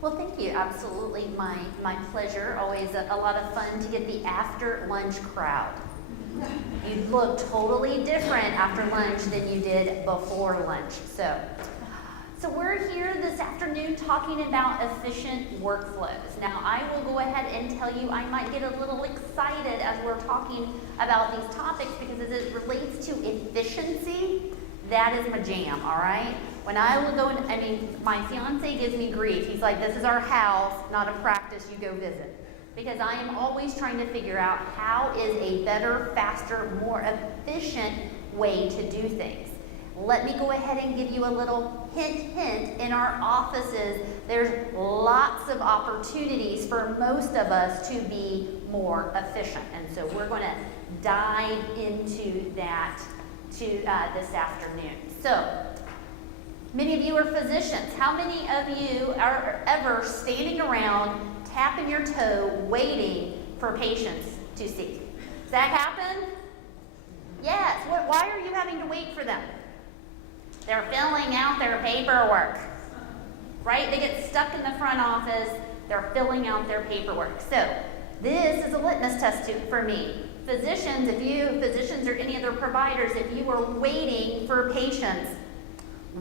Well, thank you. Absolutely my pleasure. Always a lot of fun to get the after lunch crowd. You look totally different after lunch than you did before lunch. So we're here this afternoon talking about efficient workflows. Now, I will go ahead and tell you I might get a little excited as we're talking about these topics because as it relates to efficiency, that is my jam, all right? When I will go in, my fiance gives me grief. He's like, this is our house, not a practice you go visit. Because I am always trying to figure out how is a better, faster, more efficient way to do things. Let me go ahead and give you a little hint. In our offices, there's lots of opportunities for most of us to be more efficient. And so we're going to dive into that this afternoon. So, many of you are physicians. How many of you are ever standing around, tapping your toe, waiting for patients to see? Does that happen? Yes. Why are you having to wait for them? They're filling out their paperwork, right? They get stuck in the front office. They're filling out their paperwork. So this is a litmus test for me. Physicians or any other providers, if you are waiting for patients,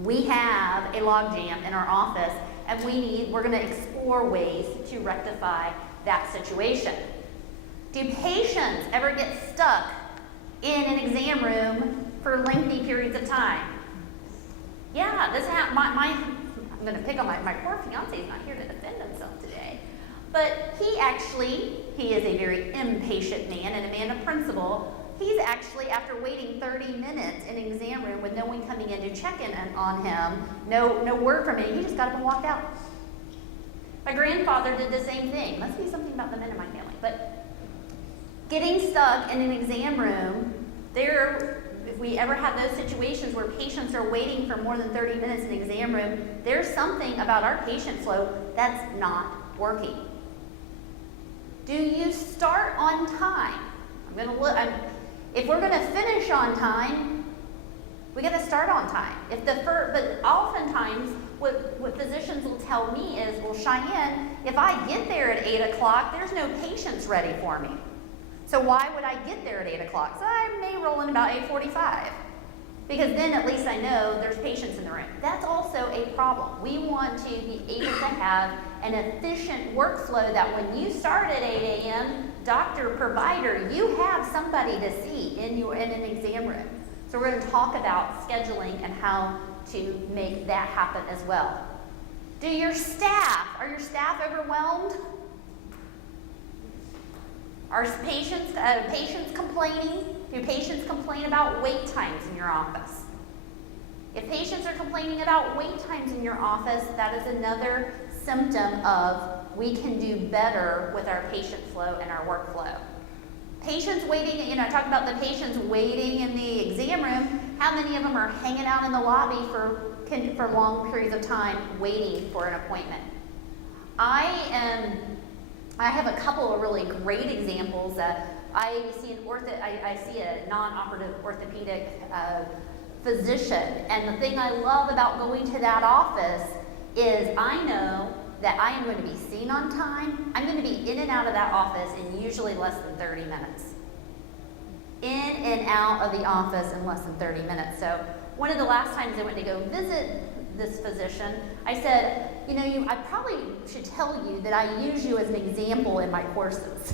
we have a logjam in our office, and we're going to explore ways to rectify that situation. Do patients ever get stuck in an exam room for lengthy periods of time? Yeah, this happened. I'm going to pick on my poor fiance. He's not here to defend himself today. But he is a very impatient man and a man of principle. He's actually, after waiting 30 minutes in an exam room with no one coming in to check in on him, no word from him, he just got up and walked out. My grandfather did the same thing. Must be something about the men in my family. But getting stuck in an exam room, if we ever have those situations where patients are waiting for more than 30 minutes in an exam room, there's something about our patient flow that's not working. Do you start on time? If we're going to finish on time, we got to start on time. But oftentimes, what physicians will tell me is, well, Cheyenne, if I get there at 8 o'clock, there's no patients ready for me. So why would I get there at 8 o'clock? So I may roll in about 8:45. Because then at least I know there's patients in the room. That's also a problem. We want to be able to have an efficient workflow that when you start at 8 a.m., doctor, provider, you have somebody to see in an exam room. So we're going to talk about scheduling and how to make that happen as well. Are your staff overwhelmed? Are patients complaining? Do patients complain about wait times in your office? If patients are complaining about wait times in your office, that is another symptom of we can do better with our patient flow and our workflow. Patients waiting, I talked about the patients waiting in the exam room. How many of them are hanging out in the lobby for long periods of time waiting for an appointment? I have a couple of really great examples. I see a non-operative orthopedic physician, and the thing I love about going to that office is I know that I am going to be seen on time. I'm going to be in and out of that office in usually less than 30 minutes. In and out of the office in less than 30 minutes. So one of the last times I went to go visit this physician, I said, I probably should tell you that I use you as an example in my courses.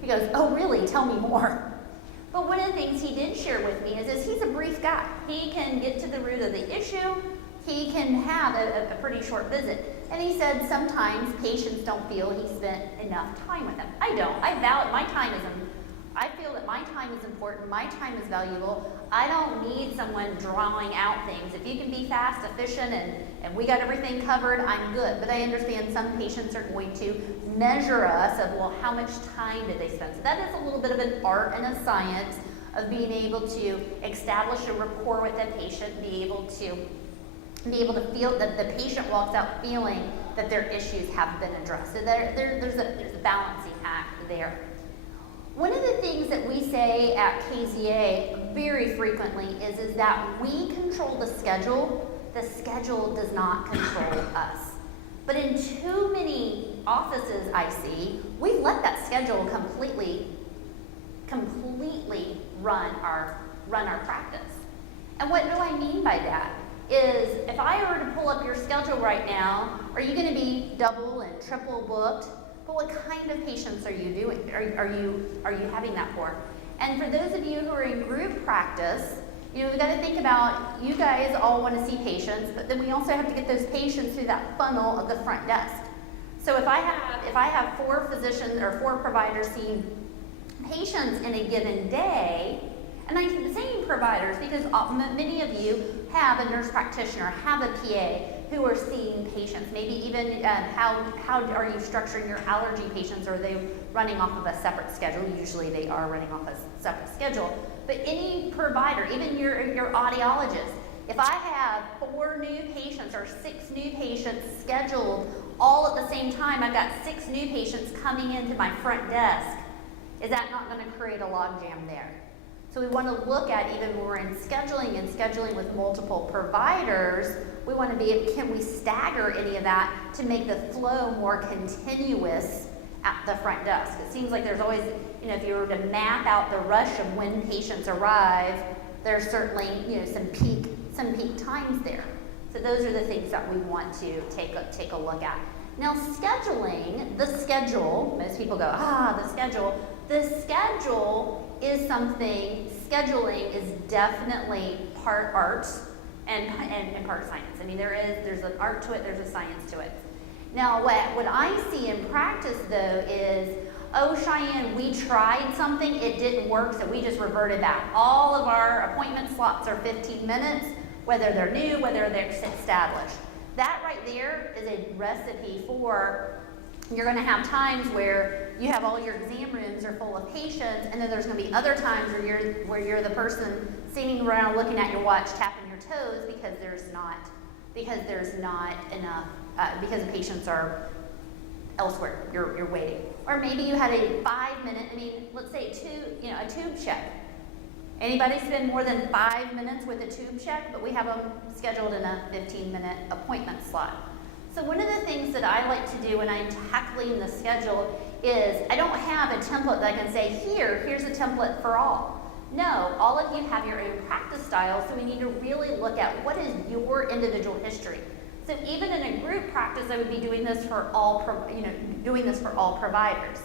He goes, oh really? Tell me more. But one of the things he did share with me is he's a brief guy. He can get to the root of the issue. He can have a pretty short visit. And he said sometimes patients don't feel he spent enough time with them. I don't. I feel that my time is important. My time is valuable. I don't need someone drawing out things. If you can be fast, efficient, and we got everything covered, I'm good. But I understand some patients are going to measure us of, well, how much time did they spend? So that is a little bit of an art and a science of being able to establish a rapport with a patient, be able to feel that the patient walks out feeling that their issues have been addressed. So there's a balancing act there. One of the things that we say at KZA very frequently is that we control the schedule does not control us. But in too many offices I see, we've let that schedule completely run our practice. And what do I mean by that? Is if I were to pull up your schedule right now, are you going to be double and triple booked? But what kind of patients are you doing? Are you having that for? And for those of you who are in group practice, you know, we've got to think about, you guys all want to see patients, but then we also have to get those patients through that funnel of the front desk. So if I have 4 physicians or 4 providers seeing patients in a given day, and I'm saying providers because many of you have a nurse practitioner, have a PA who are seeing patients. Maybe even how are you structuring your allergy patients? Are they running off of a separate schedule? Usually they are running off a separate schedule. But any provider, even your audiologist, if I have 4 new patients or 6 new patients scheduled all at the same time, I've got 6 new patients coming into my front desk, is that not going to create a logjam there? So we want to look at, even when we're in scheduling with multiple providers, we want to be, can we stagger any of that to make the flow more continuous at the front desk? It seems like there's always, you know, if you were to map out the rush of when patients arrive, there's certainly, you know, some peak times there. So those are the things that we want to take a look at. Now scheduling, the schedule, most people go, the schedule. The schedule is something, scheduling is definitely part art and part science. I mean, there's an art to it, there's a science to it. Now, what I see in practice, though, is, oh, Cheyenne, we tried something, it didn't work, so we just reverted back. All of our appointment slots are 15 minutes, whether they're new, whether they're established. That right there is a recipe for, you're going to have times where you have all your exam rooms are full of patients, and then there's going to be other times where you're the person sitting around looking at your watch, tapping your toes because there's not enough, because the patients are elsewhere. You're waiting, or maybe you had a 5-minute. I mean, let's say a tube check. Anybody spend more than 5 minutes with a tube check? But we have them scheduled in a 15-minute appointment slot. So one of the things that I like to do when I'm tackling the schedule is I don't have a template that I can say, here's a template for all. No, all of you have your own practice style, so we need to really look at what is your individual history. So even in a group practice, I would be doing this for all providers.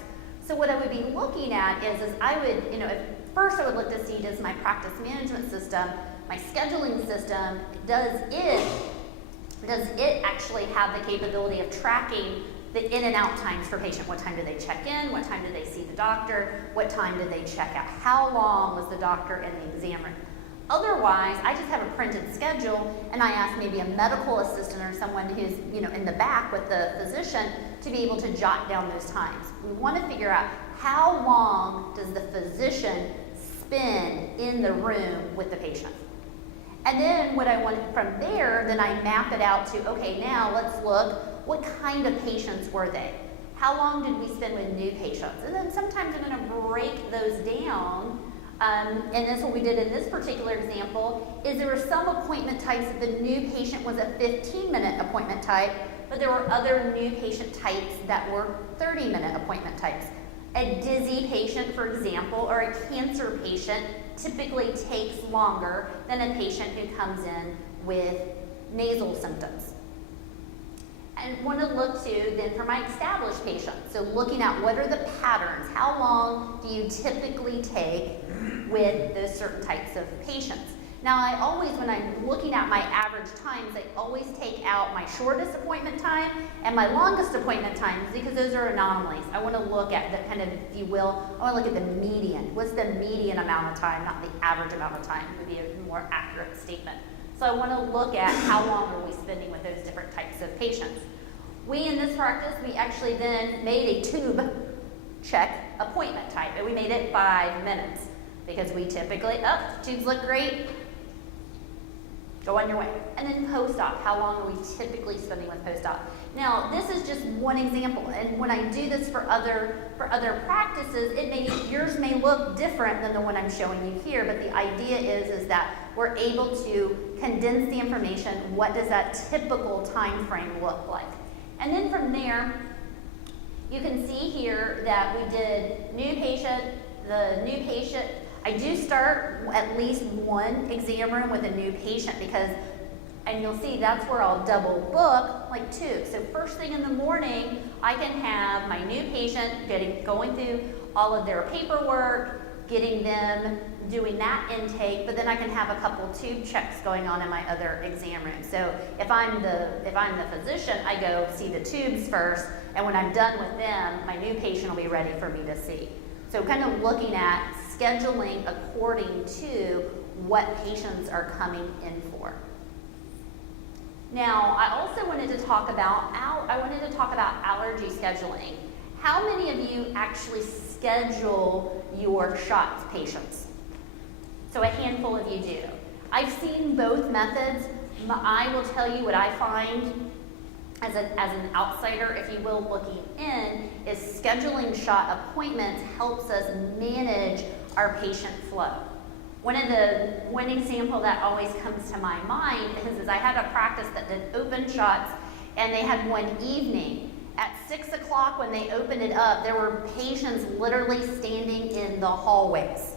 So what I would be looking at is I would, first I would look to see, does my practice management system, my scheduling system, does it actually have the capability of tracking the in and out times for patient? What time do they check in? What time do they see the doctor? What time do they check out? How long was the doctor in the exam room? Otherwise, I just have a printed schedule and I ask maybe a medical assistant or someone who's in the back with the physician to be able to jot down those times. We want to figure out how long does the physician spend in the room with the patient. And then what I want from there, then I map it out to, okay, now let's look, what kind of patients were they? How long did we spend with new patients? And then sometimes I'm going to break those down. And that's what we did in this particular example, is there were some appointment types that the new patient was a 15-minute appointment type, but there were other new patient types that were 30-minute appointment types. A dizzy patient, for example, or a cancer patient typically takes longer than a patient who comes in with nasal symptoms. And want to look to then for my established patients. So looking at what are the patterns, how long do you typically take with those certain types of patients. Now I always, when I'm looking at my average times, I always take out my shortest appointment time and my longest appointment times because those are anomalies. I want to look at the kind of, if you will, I want to look at the median. What's the median amount of time, not the average amount of time, would be a more accurate statement. So I want to look at how long are we spending with those different types of patients. We, in this practice, we actually then made a tube check appointment type, and we made it 5 minutes because we typically, tubes look great, go on your way. And then post-op, how long are we typically spending with post-op? Now, this is just one example, and when I do this for other practices, yours may look different than the one I'm showing you here, but the idea is that we're able to condense the information. What does that typical time frame look like? And here, you can see here that we did new patient, I do start at least one exam room with a new patient because, and you'll see that's where I'll double book like 2. So first thing in the morning, I can have my new patient going through all of their paperwork, getting them doing that intake, but then I can have a couple tube checks going on in my other exam room. So if I'm the physician, I go see the tubes first, and when I'm done with them, my new patient will be ready for me to see. So kind of looking at scheduling according to what patients are coming in for. Now, I also wanted to talk about allergy scheduling. How many of you actually schedule your shots patients? So a handful of you do. I've seen both methods. I will tell you what I find as an outsider, if you will, looking in, is scheduling shot appointments helps us manage our patient flow. One example that always comes to my mind is I had a practice that did open shots, and they had one evening. At 6 o'clock when they opened it up, there were patients literally standing in the hallways.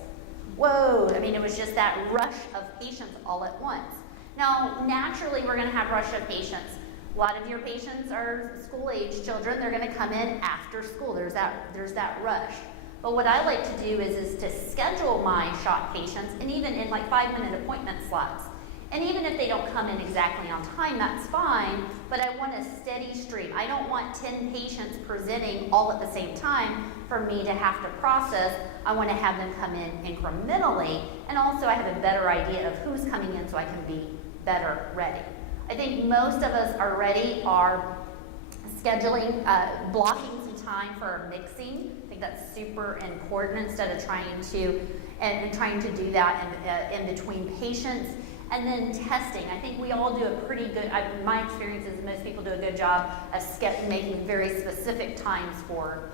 Whoa, I mean, it was just that rush of patients all at once. Now, naturally, we're gonna have rush of patients. A lot of your patients are school-age children. They're gonna come in after school. There's that rush. But what I like to do is to schedule my shot patients, and even in like 5-minute appointment slots. And even if they don't come in exactly on time, that's fine, but I want a steady stream. I don't want 10 patients presenting all at the same time for me to have to process. I want to have them come in incrementally, and also I have a better idea of who's coming in so I can be better ready. I think most of us already are scheduling, blocking some time for mixing. I think that's super important instead of trying to do that in between patients. And then testing. I think we all do a pretty good, my experience is most people do a good job of making very specific times for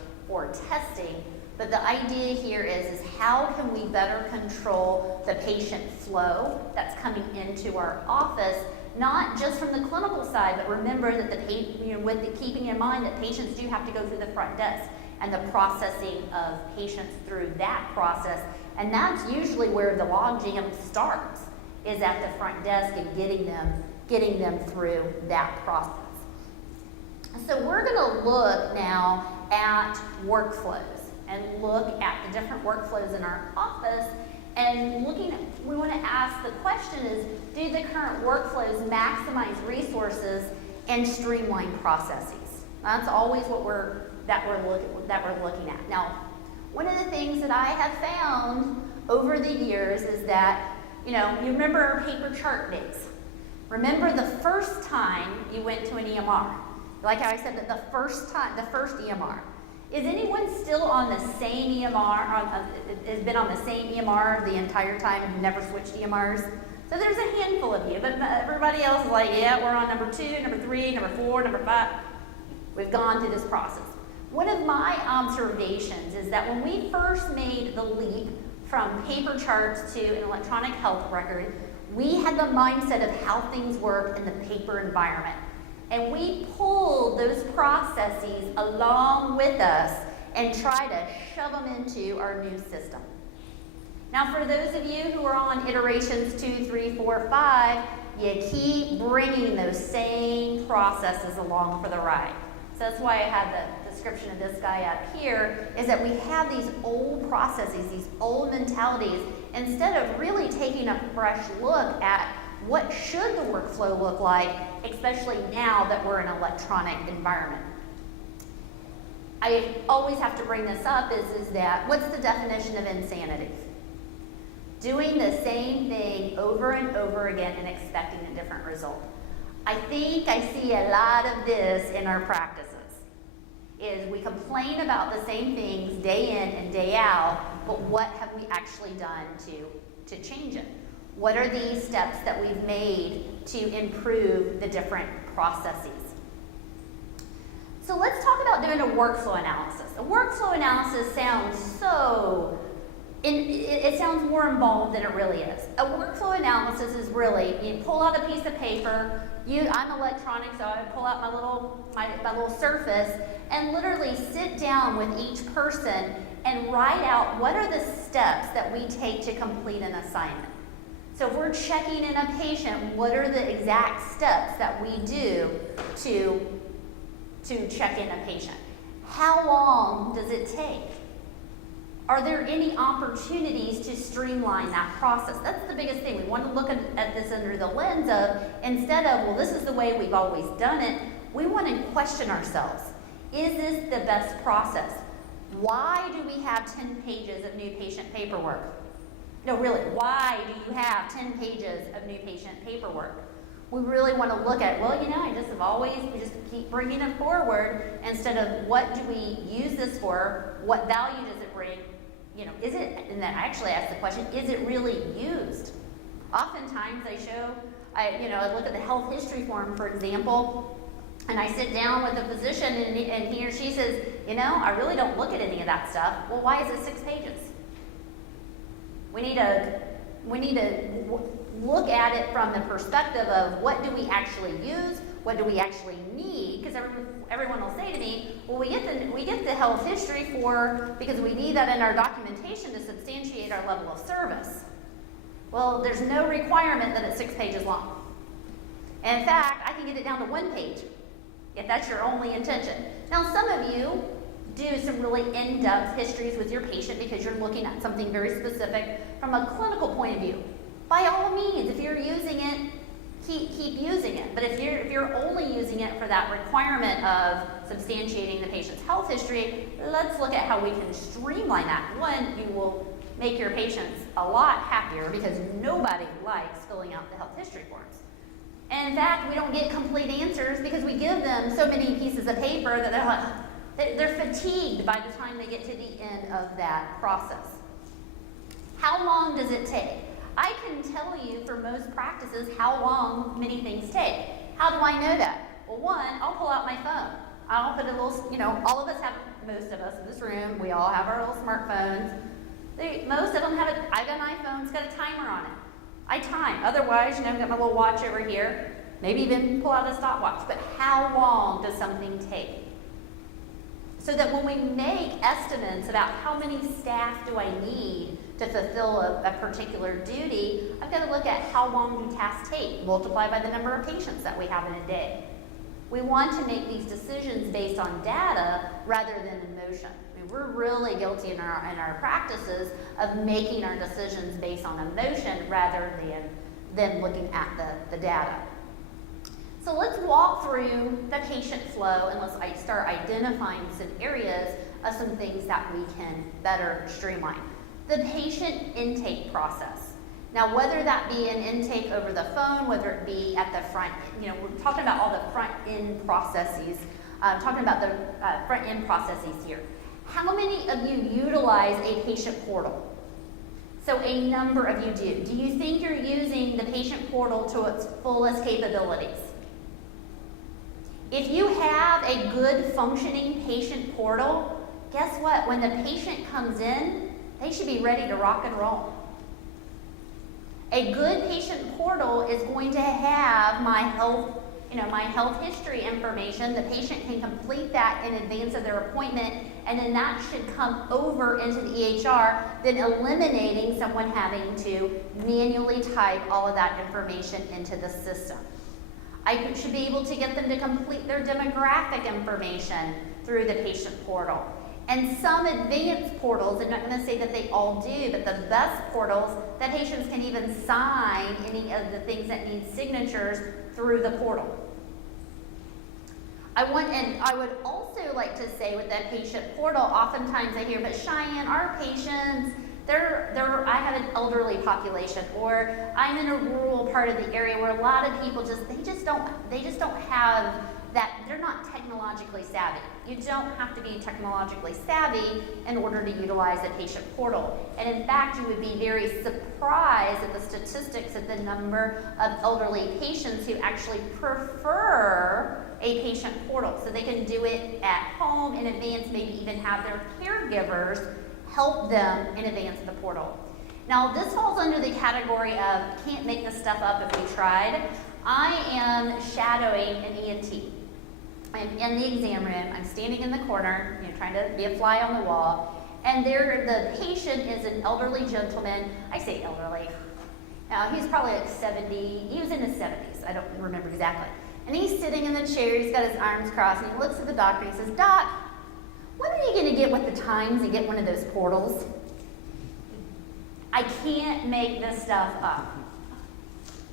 testing. But the idea here is how can we better control the patient flow that's coming into our office, not just from the clinical side, but remember that keeping in mind that patients do have to go through the front desk and the processing of patients through that process. And that's usually where the logjam starts, is at the front desk and getting them through that process. So we're going to look now at workflows and look at the different workflows in our office, and we want to ask the question is, do the current workflows maximize resources and streamline processes? That's always what we're looking at. Now, one of the things that I have found over the years is that you remember our paper chart days. Remember the first time you went to an EMR. Like how I said that the first EMR. Is anyone still on the same EMR, has been on the same EMR the entire time, never switched EMRs? So there's a handful of you, but everybody else is like, yeah, we're on number 2, number 3, number 4, number 5. We've gone through this process. One of my observations is that when we first made the leap from paper charts to an electronic health record, we had the mindset of how things work in the paper environment. And we pulled those processes along with us and try to shove them into our new system. Now, for those of you who are on iterations 2, 3, 4, 5, you keep bringing those same processes along for the ride. So that's why I had the description of this guy up here, is that we have these old processes, these old mentalities, instead of really taking a fresh look at what should the workflow look like, especially now that we're in an electronic environment. I always have to bring this up is that, what's the definition of insanity? Doing the same thing over and over again and expecting a different result. I think I see a lot of this in our practices, is we complain about the same things day in and day out, but what have we actually done to change it? What are these steps that we've made to improve the different processes? So let's talk about doing a workflow analysis. A workflow analysis sounds so it sounds more involved than it really is. A workflow analysis is really, you pull out a piece of paper, I'm electronic, so I pull out my little Surface and literally sit down with each person and write out what are the steps that we take to complete an assignment. So if we're checking in a patient, what are the exact steps that we do to check in a patient? How long does it take? Are there any opportunities to streamline that process? That's the biggest thing. We want to look at this under the lens of, instead of, well, this is the way we've always done it, we want to question ourselves. Is this the best process? Why do we have 10 pages of new patient paperwork? No, really, why do you have 10 pages of new patient paperwork? We really want to look at, well, we just keep bringing it forward instead of what do we use this for? What value does it bring? Is it, and then I actually ask the question, is it really used? Oftentimes I look at the health history form, for example, and I sit down with a physician and he or she says, I really don't look at any of that stuff. Well, why is it 6 pages? We need to look at it from the perspective of what do we actually use, what do we actually need, because everyone will say to me, well, we get the health history because we need that in our documentation to substantiate our level of service. Well, there's no requirement that it's 6 pages long. And in fact, I can get it down to 1 page, if that's your only intention. Now, some of you do some really in-depth histories with your patient because you're looking at something very specific from a clinical point of view. By all means, if you're using it, keep using it. But if you're only using it for that requirement of substantiating the patient's health history, let's look at how we can streamline that. One, you will make your patients a lot happier because nobody likes filling out the health history forms. And in fact, we don't get complete answers because we give them so many pieces of paper that they're fatigued by the time they get to the end of that process. How long does it take? I can tell you for most practices how long many things take. How do I know that? Well, one, I'll pull out my phone. I'll put a little, all of us have, most of us in this room, we all have our little smartphones. Most of them have I've got an iPhone, it's got a timer on it. I time. Otherwise, I've got my little watch over here. Maybe even pull out a stopwatch. But how long does something take? So that when we make estimates about how many staff do I need to fulfill a particular duty, I've got to look at how long do tasks take, multiply by the number of patients that we have in a day. We want to make these decisions based on data rather than emotion. We're really guilty in our practices of making our decisions based on emotion rather than looking at the data. So let's walk through the patient flow and let's start identifying some areas of some things that we can better streamline. The patient intake process. Now, whether that be an intake over the phone, whether it be at the front, we're talking about all the front-end processes, talking about the front-end processes here. How many of you utilize a patient portal? So a number of you do. Do you think you're using the patient portal to its fullest capabilities? If you have a good functioning patient portal, guess what? When the patient comes in, they should be ready to rock and roll. A good patient portal is going to have my health history information. The patient can complete that in advance of their appointment, and then that should come over into the EHR, then eliminating someone having to manually type all of that information into the system. I should be able to get them to complete their demographic information through the patient portal. And some advanced portals, I'm not going to say that they all do, but the best portals, that patients can even sign any of the things that need signatures through the portal. I would also like to say with that patient portal, oftentimes I hear, but Cheyenne, our patients, I have an elderly population, or I'm in a rural part of the area where a lot of people they just don't have that, they're not technologically savvy. You don't have to be technologically savvy in order to utilize a patient portal. And in fact, you would be very surprised at the statistics of the number of elderly patients who actually prefer a patient portal. So they can do it at home in advance, maybe even have their caregivers help them in advance of the portal. Now, this falls under the category of can't make this stuff up if we tried. I am shadowing an ENT. I'm in the exam room. I'm standing in the corner, trying to be a fly on the wall. And the patient is an elderly gentleman. I say elderly. Now, he's probably like 70. He was in his 70s. I don't remember exactly. And he's sitting in the chair. He's got his arms crossed. And he looks at the doctor and he says, "Doc, when are you going to get with the times and get one of those portals? I can't make this stuff up."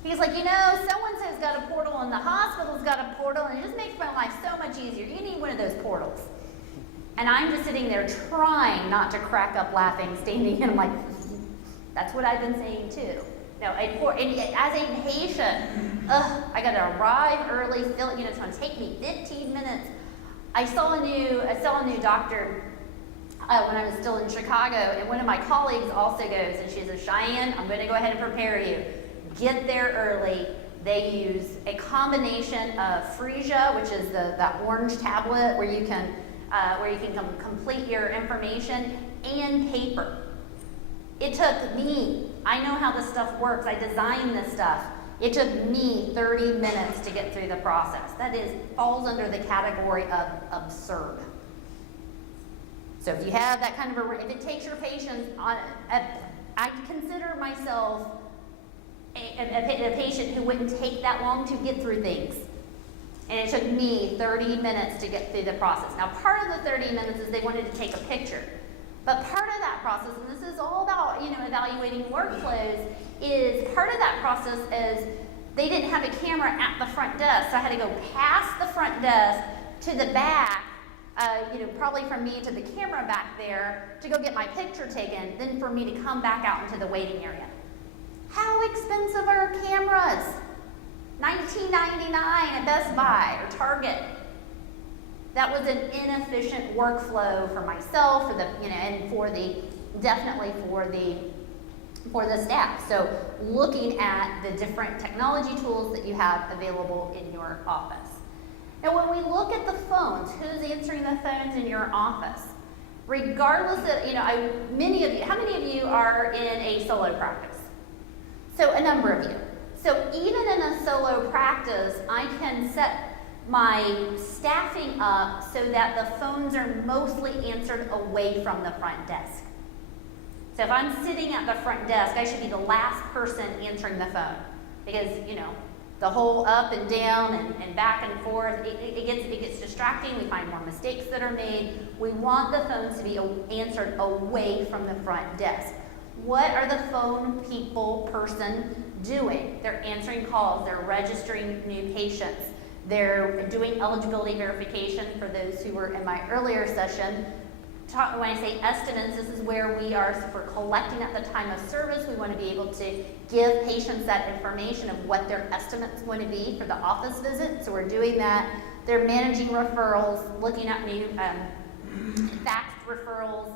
He's like, so-and-so's got a portal and the hospital's got a portal and it just makes my life so much easier. You need one of those portals. And I'm just sitting there trying not to crack up laughing, standing, and I'm like, that's what I've been saying too. No, and as a patient, I got to arrive early, it's going to take me 15 minutes. I saw a new doctor when I was still in Chicago, and one of my colleagues also goes, and she says, "Cheyenne, I'm going to go ahead and prepare you. Get there early." They use a combination of Freesia, which is that orange tablet where you can complete your information, and paper. It took me, I know how this stuff works, I designed this stuff. It took me 30 minutes to get through the process. That falls under the category of absurd. So if you have that kind of if it takes your patients I consider myself a patient who wouldn't take that long to get through things. And it took me 30 minutes to get through the process. Now, part of the 30 minutes is they wanted to take a picture. But part of that process, and this is all about, evaluating workflows, is part of that process is they didn't have a camera at the front desk. So I had to go past the front desk to the back, probably from me to the camera back there to go get my picture taken, then for me to come back out into the waiting area. How expensive are cameras? $19.99 at Best Buy or Target. That was an inefficient workflow for myself, definitely for the staff. So looking at the different technology tools that you have available in your office. Now, when we look at the phones, who's answering the phones in your office? Regardless of, how many of you are in a solo practice? So a number of you. So even in a solo practice, I can set my staffing up so that the phones are mostly answered away from the front desk. So if I'm sitting at the front desk, I should be the last person answering the phone because, the whole up and down and back and forth, it gets distracting. We find more mistakes that are made. We want the phones to be answered away from the front desk. What are the phone person doing? They're answering calls. They're registering new patients. They're doing eligibility verification for those who were in my earlier session. When I say estimates, this is where we are for collecting at the time of service. We want to be able to give patients that information of what their estimate's going to be for the office visit. So we're doing that. They're managing referrals, looking at new faxed referrals,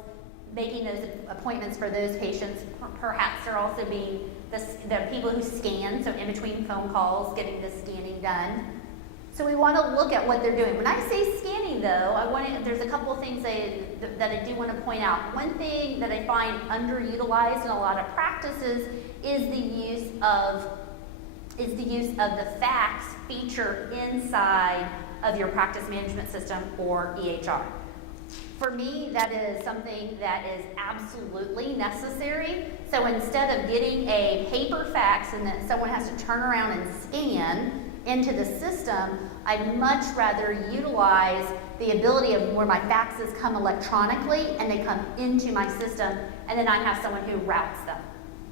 making those appointments for those patients. Perhaps they're also being the people who scan, so in between phone calls, getting the scanning done. So we want to look at what they're doing. When I say scanning, though, there's a couple of things that I do want to point out. One thing that I find underutilized in a lot of practices is the use of the fax feature inside of your practice management system or EHR. For me, that is something that is absolutely necessary. So instead of getting a paper fax and that someone has to turn around and scan into the system, I'd much rather utilize the ability of where my faxes come electronically and they come into my system, and then I have someone who routes them.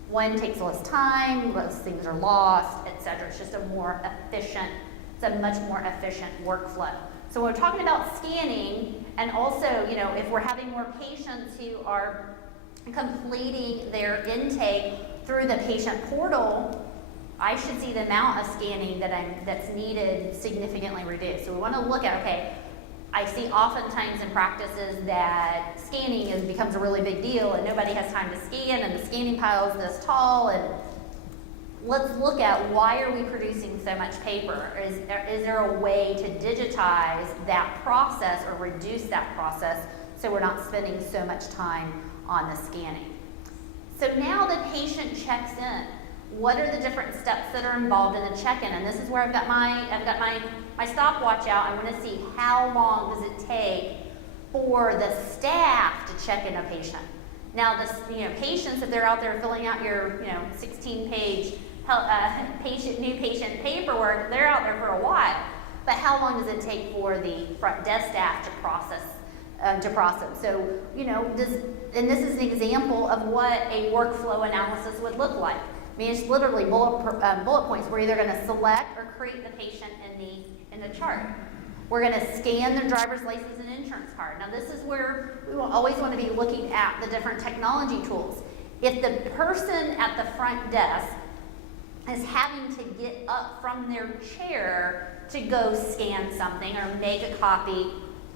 One takes less time, less things are lost, etc. It's just a much more efficient workflow. So when we're talking about scanning, and also, if we're having more patients who are completing their intake through the patient portal, I should see the amount of scanning that's needed significantly reduced. So we want to look at, okay, I see oftentimes in practices that scanning becomes a really big deal and nobody has time to scan and the scanning pile is this tall, and let's look at why are we producing so much paper? Is there a way to digitize that process or reduce that process so we're not spending so much time on the scanning. So now the patient checks in. What are the different steps that are involved in the check-in? And this is where I've got my stopwatch out. I want to see how long does it take for the staff to check in a patient. Now, patients, if they're out there filling out your 16-page new patient paperwork, they're out there for a while. But how long does it take for the front desk staff to process? So, and this is an example of what a workflow analysis would look like. I mean, it's literally bullet points. We're either going to select or create the patient in the chart. We're going to scan their driver's license and insurance card. Now, this is where we will always want to be looking at the different technology tools. If the person at the front desk is having to get up from their chair to go scan something or make a copy,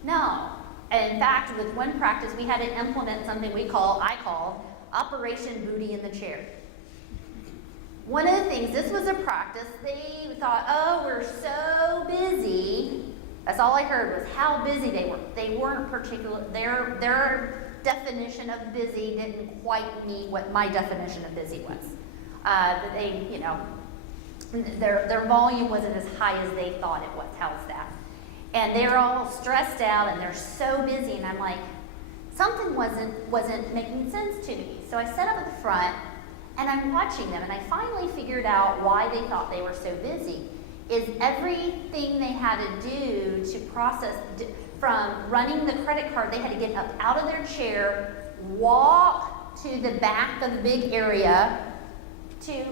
no. And in fact, with one practice, we had to implement something I call Operation Booty in the Chair. One of the things, this was a practice, they thought, oh, we're so busy. That's all I heard was how busy they were. They weren't particular, their definition of busy didn't quite meet what my definition of busy was. Their volume wasn't as high as they thought it was, house staff. And they're all stressed out and they're so busy, and I'm like, something wasn't making sense to me. So I sat up at the front and I'm watching them, and I finally figured out why they thought they were so busy. Is everything they had to do to process, from running the credit card, they had to get up out of their chair, walk to the back of the big area to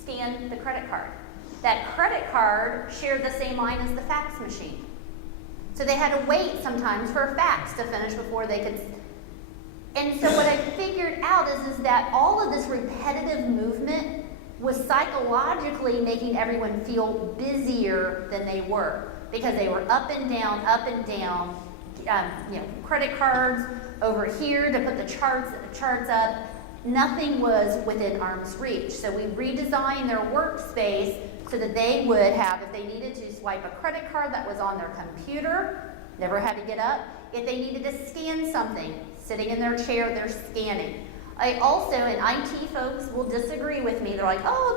scan the credit card. That credit card shared the same line as the fax machine. So they had to wait sometimes for a fax to finish before they could. And so what I figured out is that all of this repetitive movement was psychologically making everyone feel busier than they were, because they were up and down, credit cards over here to put the charts up. Nothing was within arm's reach. So we redesigned their workspace so that they would have, if they needed to swipe a credit card that was on their computer, never had to get up. If they needed to scan something, sitting in their chair, they're scanning. I also, and IT folks will disagree with me. They're like, oh,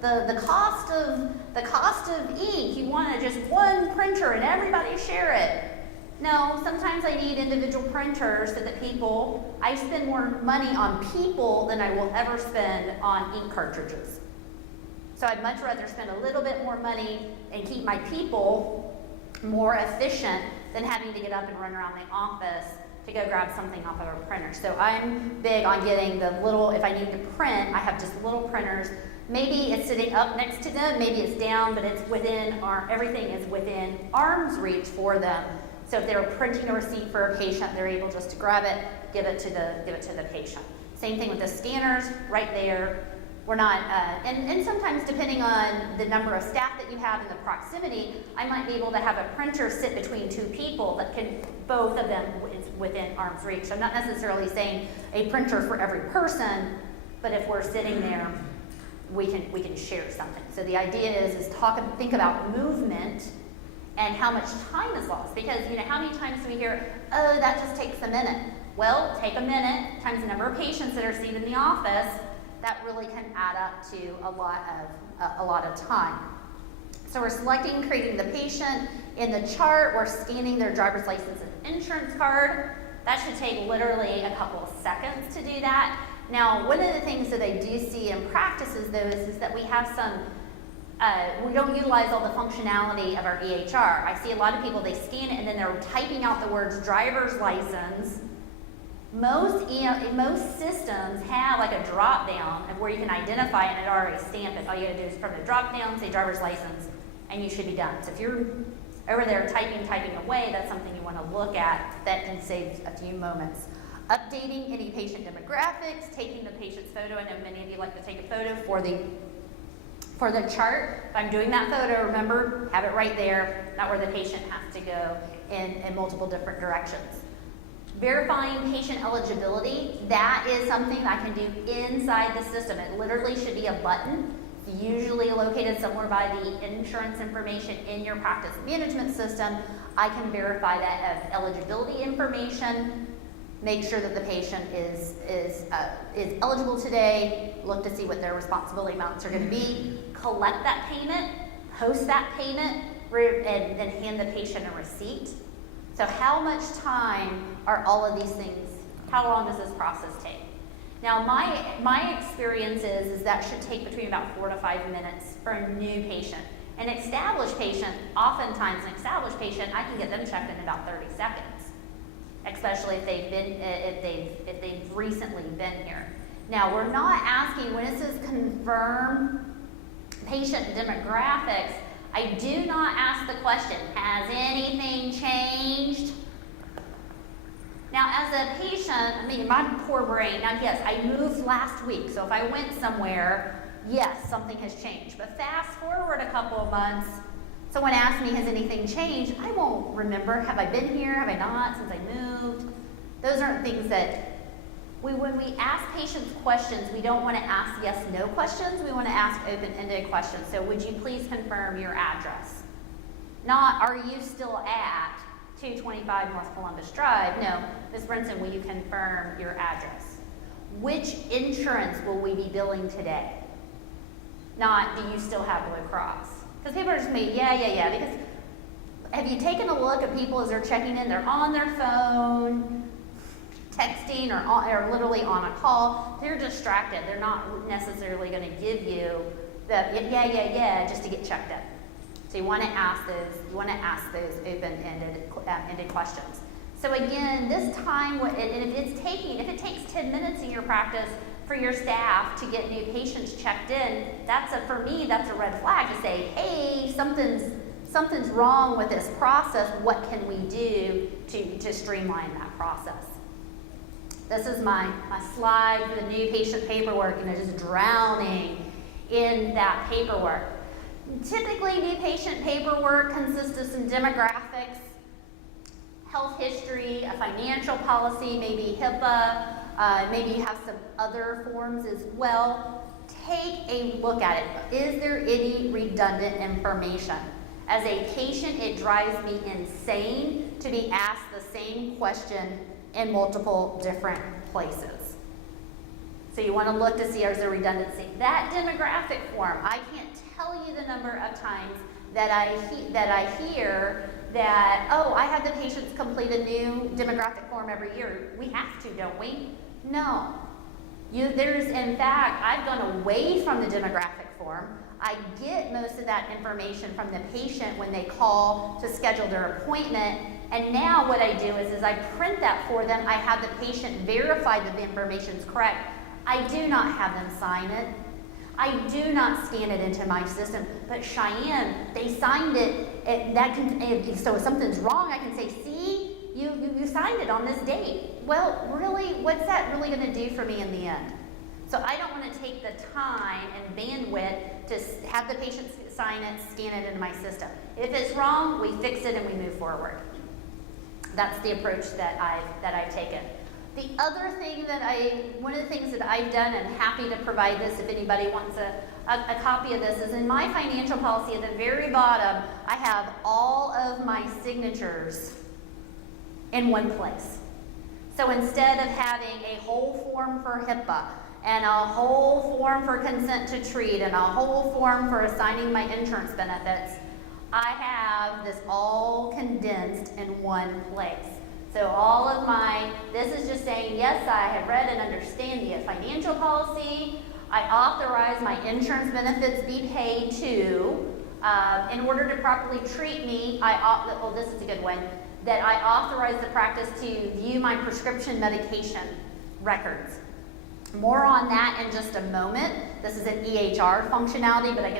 the cost of ink, you want just one printer and everybody share it. No, sometimes I need individual printers so that I spend more money on people than I will ever spend on ink cartridges. So I'd much rather spend a little bit more money and keep my people more efficient than having to get up and run around the office to go grab something off of a printer. So I'm big on getting the little, if I need to print, I have just little printers. Maybe it's sitting up next to them, maybe it's down, but it's everything is within arm's reach for them. So if they're printing a receipt for a patient, they're able just to grab it, give it to the patient. Same thing with the scanners, right there. We're not, and sometimes depending on the number of staff that you have and the proximity, I might be able to have a printer sit between two people that can, both of them is within arm's reach. So I'm not necessarily saying a printer for every person, but if we're sitting there, we can share something. So the idea is think about movement and how much time is lost. Because how many times do we hear, oh, that just takes a minute. Well, take a minute times the number of patients that are seen in the office. That really can add up to a lot of time. So we're selecting, creating the patient in the chart. We're scanning their driver's license and insurance card. That should take literally a couple of seconds to do that. Now, one of the things that I do see in practices, though, is that we have we don't utilize all the functionality of our EHR. I see a lot of people, they scan it and then they're typing out the words driver's license. Most systems have like a drop down of where you can identify it and it already stamp it. All you gotta do is from the drop down, say driver's license, and you should be done. So if you're over there typing away, that's something you wanna look at. That can save a few moments. Updating any patient demographics, taking the patient's photo. I know many of you like to take a photo for the chart. If I'm doing that photo, remember, have it right there, not where the patient has to go in multiple different directions. Verifying patient eligibility, that is something I can do inside the system. It literally should be a button, usually located somewhere by the insurance information in your practice management system. I can verify that as eligibility information. make sure that the patient is eligible today, look to see what their responsibility amounts are going to be, collect that payment, post that payment, and then hand the patient a receipt. So how much time are all of these things, how long does this process take? Now my experience is that should take between about 4 to 5 minutes for a new patient. An established patient, oftentimes an established patient, I can get them checked in about 30 seconds, especially if they've recently been here. Now we're not asking, when it says confirm patient demographics, I do not ask the question, has anything changed? Now as a patient, I mean, my poor brain, now yes, I moved last week, so if I went somewhere, yes, something has changed. But fast forward a couple of months, someone asks me, has anything changed? I won't remember, have I been here, have I not, since I moved? Those aren't things that, when we ask patients questions, we don't want to ask yes, no questions, we want to ask open-ended questions. So would you please confirm your address? Not, are you still at 225 North Columbus Drive? No, Ms. Brinson, will you confirm your address? Which insurance will we be billing today? Not, do you still have Blue Cross? Because people are just me, yeah, because have you taken a look at people as they're checking in? They're on their phone, texting, or literally on a call. They're distracted. They're not necessarily going to give you the yeah, just to get checked in. So you want to ask those open-ended questions. So again, this time, and if it takes 10 minutes in your practice for your staff to get new patients checked in, for me, that's a red flag to say, hey, something's wrong with this process. What can we do to streamline that process? This is my slide for the new patient paperwork, just drowning in that paperwork. Typically, new patient paperwork consists of some demographics, health history, a financial policy, maybe HIPAA, maybe you have some other forms as well. Take a look at it. Is there any redundant information? As a patient, it drives me insane to be asked the same question in multiple different places. So you want to look to see, is there redundancy? That demographic form, I can't tell you the number of times that I hear that, oh, I have the patients complete a new demographic form every year. We have to, don't we? No. In fact, I've gone away from the demographic form. I get most of that information from the patient when they call to schedule their appointment. And now what I do is I print that for them. I have the patient verify that the information is correct. I do not have them sign it. I do not scan it into my system. But Cheyenne, they signed it. So if something's wrong, I can say, see, you signed it on this date. Well, really, what's that really going to do for me in the end? So I don't want to take the time and bandwidth to have the patient sign it, scan it into my system. If it's wrong, we fix it and we move forward. That's the approach that I've taken. The other thing one of the things that I've done, and happy to provide this if anybody wants a copy of this, is in my financial policy at the very bottom, I have all of my signatures in one place. So instead of having a whole form for HIPAA, and a whole form for consent to treat, and a whole form for assigning my insurance benefits, I have this all condensed in one place. So this is just saying, yes, I have read and understand the financial policy. I authorize my insurance benefits be paid to. In order to properly treat me, this is a good one, that I authorize the practice to view my prescription medication records. More on that in just a moment. This is an EHR functionality, but I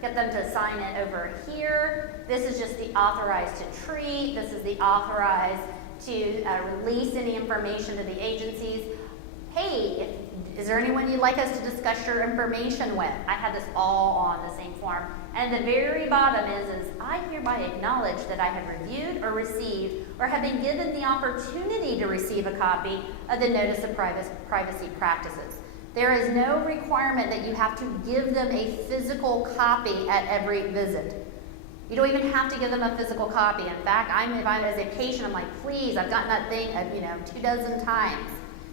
get them to sign it over here. This is just the authorized to treat. This is the authorized to release any information to the agencies. Hey, is there anyone you'd like us to discuss your information with? I have this all on the same form. And at the very bottom is I hereby acknowledge that I have reviewed or received or have been given the opportunity to receive a copy of the Notice of Privacy Practices. There is no requirement that you have to give them a physical copy at every visit. You don't even have to give them a physical copy. In fact, if I'm as a patient, I'm like, please, I've gotten that thing, 24 times.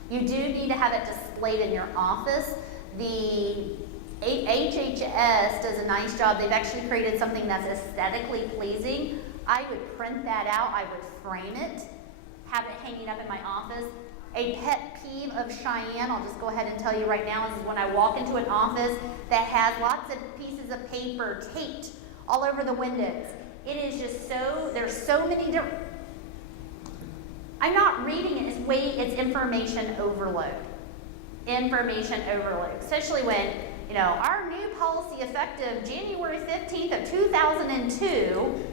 You do need to have it displayed in your office. The HHS does a nice job. They've actually created something that's aesthetically pleasing. I would print that out. I would frame it, have it hanging up in my office. A pet peeve of Cheyenne, I'll just go ahead and tell you right now, is when I walk into an office that has lots of pieces of paper taped all over the windows. It is just there's so many different, I'm not reading it, it's information overload. Information overload, especially when, our new policy effective January 15th of 2002,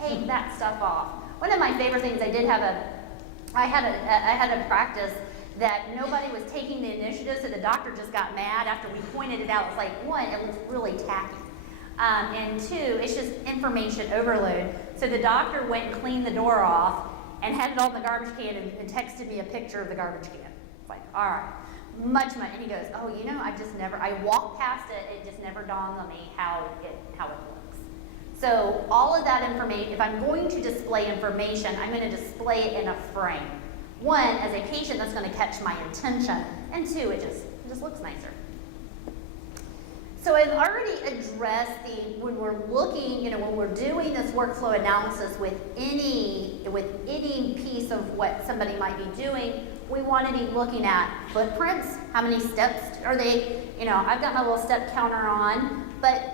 take that stuff off. One of my favorite things, I had a practice that nobody was taking the initiative, so the doctor just got mad after we pointed it out. It's like, one, it was really tacky. And two, it's just information overload. So the doctor went and cleaned the door off and had it all in the garbage can and texted me a picture of the garbage can. It's like, all right, much. And he goes, oh, I walked past it, it just never dawned on me how it looks. So all of that information, if I'm going to display information, I'm going to display it in a frame. One, as a patient, that's going to catch my attention. And two, it just looks nicer. So I've already addressed when we're looking, when we're doing this workflow analysis with any piece of what somebody might be doing, we want to be looking at footprints. How many steps are they? I've got my little step counter on, but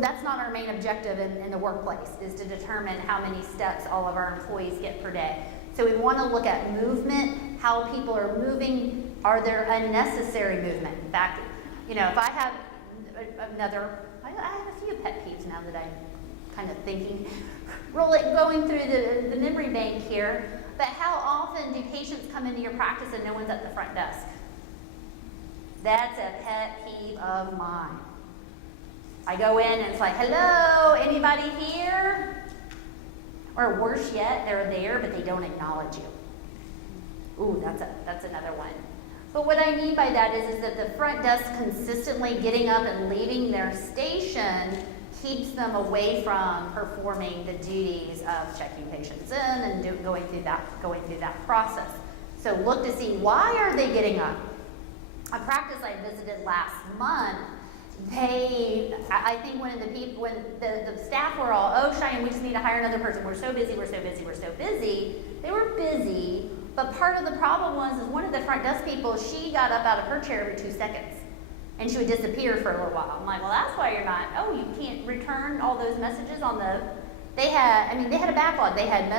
that's not our main objective in the workplace, is to determine how many steps all of our employees get per day. So we want to look at movement, how people are moving. Are there unnecessary movement? In fact, if I have I have a few pet peeves now that I'm kind of thinking, going through the memory bank here, but how often do patients come into your practice and no one's at the front desk? That's a pet peeve of mine. I go in and it's like, hello, anybody here? Or worse yet, they're there, but they don't acknowledge you. Ooh, that's another one. But what I mean by that is that the front desk consistently getting up and leaving their station keeps them away from performing the duties of checking patients in and going through that process. So look to see, why are they getting up? A practice I visited last month, I think when the staff were all, oh, Cheyenne, we just need to hire another person. We're so busy. They were busy, but part of the problem was one of the front desk people, she got up out of her chair every 2 seconds, and she would disappear for a little while. I'm like, well, that's why you're not, you can't return all those messages on they had a backlog. They had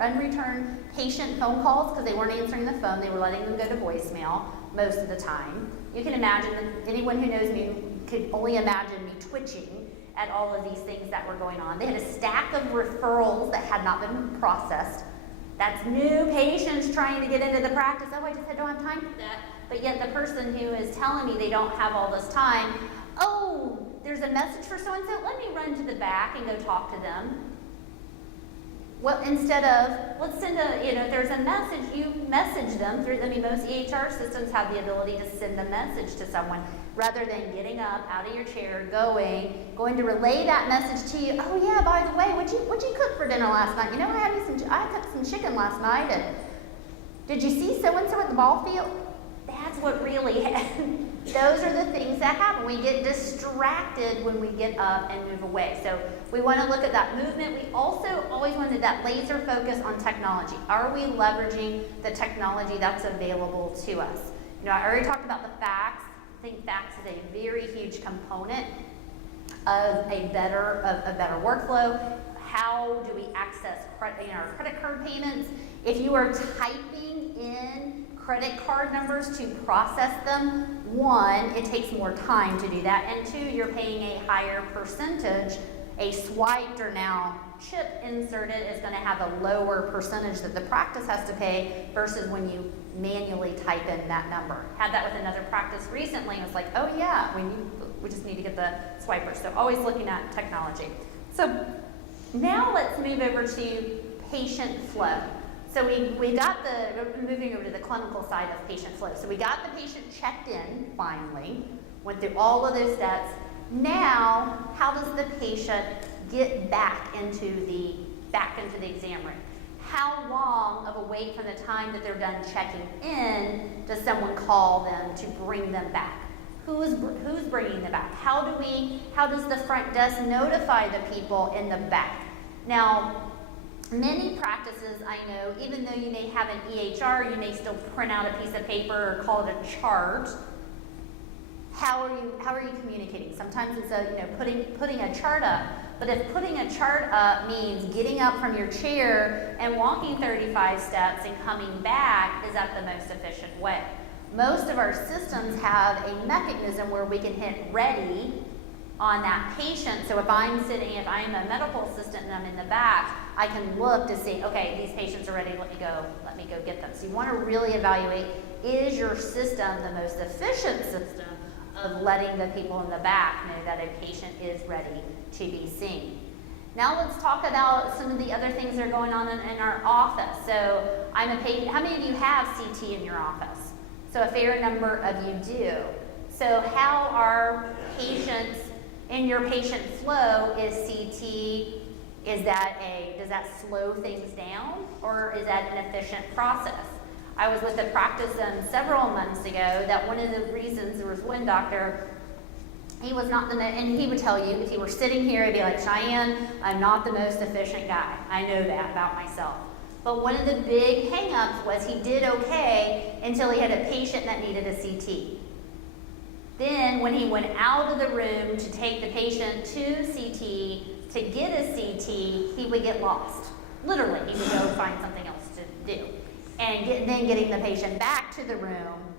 unreturned patient phone calls because they weren't answering the phone. They were letting them go to voicemail most of the time. You can imagine, anyone who knows me could only imagine me twitching at all of these things that were going on. They had a stack of referrals that had not been processed. That's new patients trying to get into the practice. Oh, I don't have time for that. But yet the person who is telling me they don't have all this time, oh, there's a message for so-and-so, let me run to the back and go talk to them. Well, instead of, let's send if there's a message, you message them through, most EHR systems have the ability to send a message to someone rather than getting up out of your chair, going to relay that message to you. Oh yeah, by the way, what'd you cook for dinner last night? I cooked some chicken last night, and did you see so-and-so at the ball field? That's what really happened. Those are the things that happen. We get distracted when we get up and move away. So we want to look at that movement. We also always wanted that laser focus on technology. Are we leveraging the technology that's available to us? I already talked about the fax. I think fax is a very huge component of a better workflow. How do we access our credit card payments? If you are typing in credit card numbers to process them, one, it takes more time to do that, and two, you're paying a higher percentage. A swiped or now chip inserted is going to have a lower percentage that the practice has to pay versus when you manually type in that number. Had that with another practice recently, and it's like, oh yeah, we just need to get the swiper. So always looking at technology. So now let's move over to patient flow. So we got moving over to the clinical side of patient flow. So we got the patient checked in, finally, went through all of those steps. Now, how does the patient get back into the exam room? How long of a wait from the time that they're done checking in does someone call them to bring them back? Who's bringing them back? How does the front desk notify the people in the back? Now, many practices I know, even though you may have an EHR, you may still print out a piece of paper or call it a chart. How are you communicating? Sometimes it's putting a chart up. But if putting a chart up means getting up from your chair and walking 35 steps and coming back, is that the most efficient way? Most of our systems have a mechanism where we can hit ready on that patient. So if I'm a medical assistant and I'm in the back, I can look to see, okay, these patients are ready, let me go get them. So you want to really evaluate, is your system the most efficient system of letting the people in the back know that a patient is ready to be seen? Now let's talk about some of the other things that are going on in our office. So I'm a patient. How many of you have CT in your office? So a fair number of you do. So how are patients in your patient flow? Is CT, does that slow things down, or is that an efficient process? I was with a practice several months ago that one of the reasons, there was one doctor, he was not and he would tell you, if he were sitting here, he'd be like, Cheyenne, I'm not the most efficient guy. I know that about myself. But one of the big hang-ups was he did okay until he had a patient that needed a CT. Then when he went out of the room to take the patient to CT, to get a CT, he would get lost. Literally, he would go find something else to do. And then getting the patient back to the room,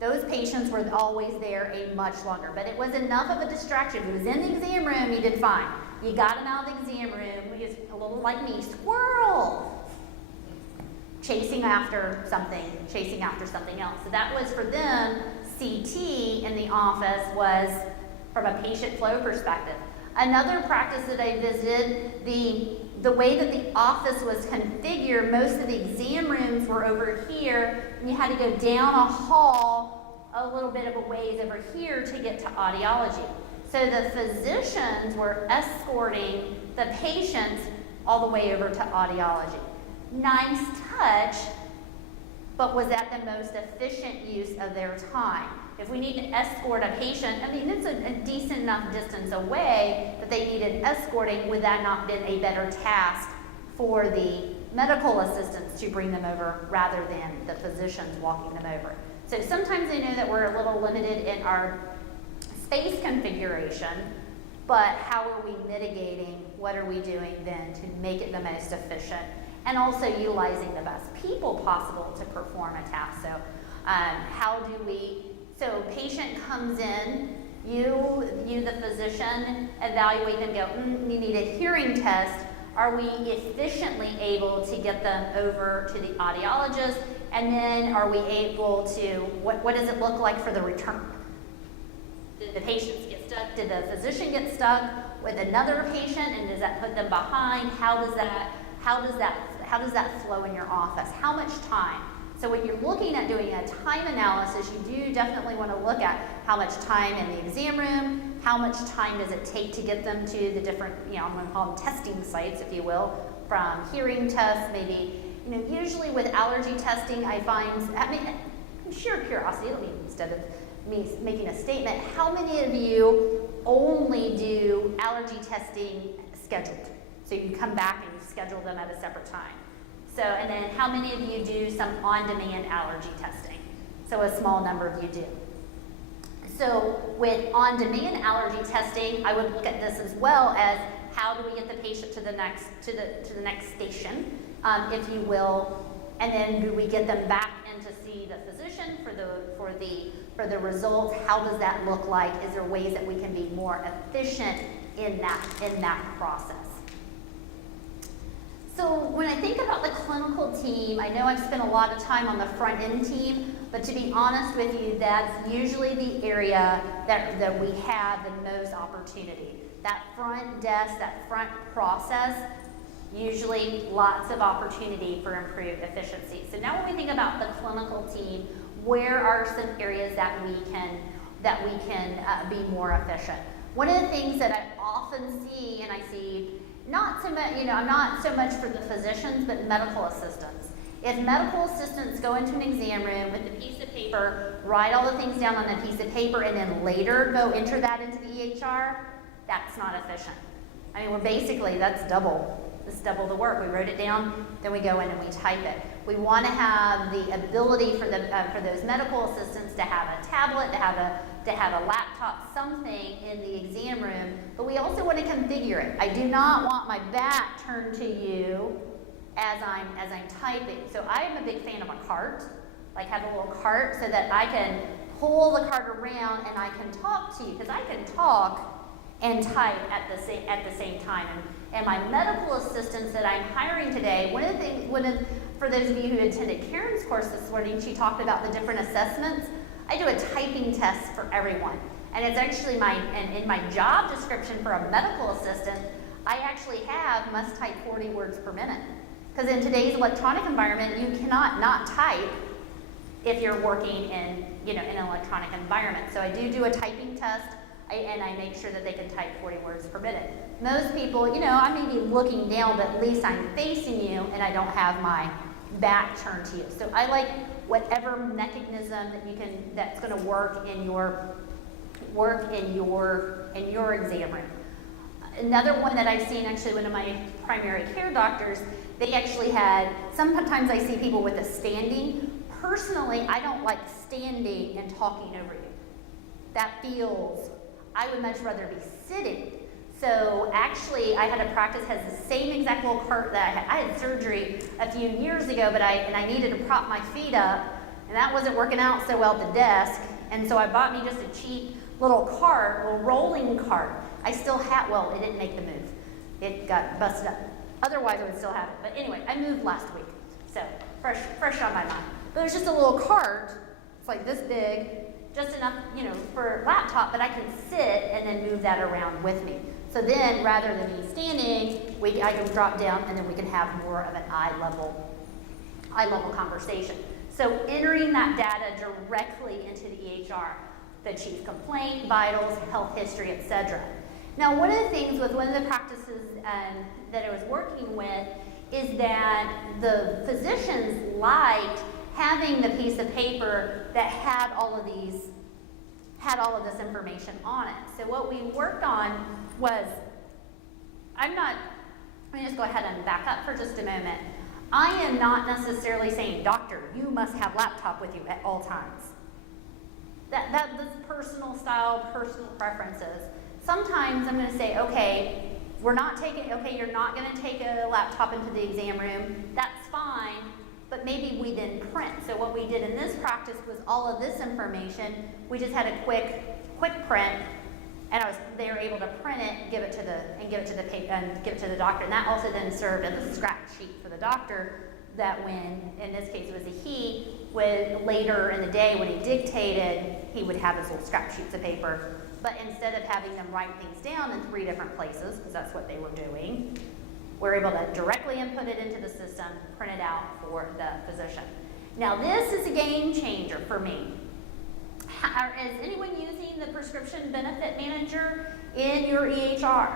those patients were always there a much longer. But it was enough of a distraction. If he was in the exam room, he did fine. You got him out of the exam room, he was a little like me, squirrel, chasing after something else. So that was for them, CT in the office was from a patient flow perspective. Another practice that I visited, the way that the office was configured, most of the exam rooms were over here, and you had to go down a hall a little bit of a ways over here to get to audiology. So the physicians were escorting the patients all the way over to audiology. Nice touch, but was that the most efficient use of their time? If we need to escort a patient, I mean, it's a decent enough distance away that they needed escorting, would that not been a better task for the medical assistants to bring them over rather than the physicians walking them over? So sometimes I know that we're a little limited in our space configuration, but how are we mitigating, what are we doing then to make it the most efficient, and also utilizing the best people possible to perform a task? So so patient comes in, you the physician, evaluate them, go, you need a hearing test. Are we efficiently able to get them over to the audiologist? And then are we able to, what does it look like for the return? Did the patients get stuck? Did the physician get stuck with another patient, and does that put them behind? How does that flow in your office? How much time? So when you're looking at doing a time analysis, you do definitely want to look at how much time in the exam room, how much time does it take to get them to the different, I'm going to call them testing sites, if you will, from hearing tests, maybe, usually with allergy testing, I find, sheer curiosity, instead of me making a statement, how many of you only do allergy testing scheduled? So you come back and you schedule them at a separate time. So, and then how many of you do some on-demand allergy testing? So a small number of you do. So with on-demand allergy testing, I would look at this as well as how do we get the patient to the next station, if you will, and then do we get them back in to see the physician for the results? How does that look like? Is there ways that we can be more efficient in that process? So when I think about the clinical team, I know I've spent a lot of time on the front end team, but to be honest with you, that's usually the area that we have the most opportunity. That front desk, that front process, usually lots of opportunity for improved efficiency. So now when we think about the clinical team, where are some areas that we can be more efficient? One of the things that I often see, and I see not so much, not so much for the physicians, but medical assistants. If medical assistants go into an exam room with a piece of paper, write all the things down on a piece of paper, and then later go enter that into the EHR, that's not efficient. I mean, that's double. It's double the work. We wrote it down, then we go in and we type it. We want to have the ability for those medical assistants to have a tablet, to have a laptop, something in the exam room, but we also want to configure it. I do not want my back turned to you as I'm typing. So I am a big fan of a cart, like have a little cart so that I can pull the cart around and I can talk to you, because I can talk and type at the same time. And my medical assistants that I'm hiring today, for those of you who attended Karen's course this morning, she talked about the different assessments. I do a typing test for everyone. And it's actually in my job description for a medical assistant, I actually must type 40 words per minute. Because in today's electronic environment, you cannot not type if you're working in an electronic environment. So I do a typing test, and I make sure that they can type 40 words per minute. Most people, I may be looking down, but at least I'm facing you and I don't have my back turned to you. So I like whatever mechanism that's going to work in your exam room. Another one that I've seen, actually one of my primary care doctors, they actually sometimes I see people with a standing. Personally, I don't like standing and talking over you. I would much rather be sitting. So actually, I had a practice has the same exact little cart that I had surgery a few years ago, but I needed to prop my feet up, and that wasn't working out so well at the desk. And so I bought me just a cheap little rolling cart. I still had, it didn't make the move. It got busted up. Otherwise, I would still have it. But anyway, I moved last week, so fresh on my mind. But it was just a little cart. It's like this big. Just enough, for a laptop, but I can sit and then move that around with me. So then, rather than me standing, I can drop down and then we can have more of an eye level conversation. So entering that data directly into the EHR, the chief complaint, vitals, health history, etc. Now, one of the things with one of the practices that I was working with is that the physicians liked having the piece of paper that had all of this information on it. So what we worked on was, let me just go ahead and back up for just a moment. I am not necessarily saying, doctor, you must have laptop with you at all times. That's personal style, personal preferences. Sometimes I'm going to say, okay, you're not going to take a laptop into the exam room. That's fine. But maybe we didn't print. So what we did in this practice was all of this information. We just had a quick print, and they were able to print it, give it to the doctor, and that also then served as a scrap sheet for the doctor. That when, in this case, it was a he, later in the day when he dictated, he would have his little scrap sheets of paper. But instead of having them write things down in 3 different places, because that's what they were doing, we're able to directly input it into the system, print it out for the physician. Now this is a game changer for me. Is anyone using the prescription benefit manager in your EHR?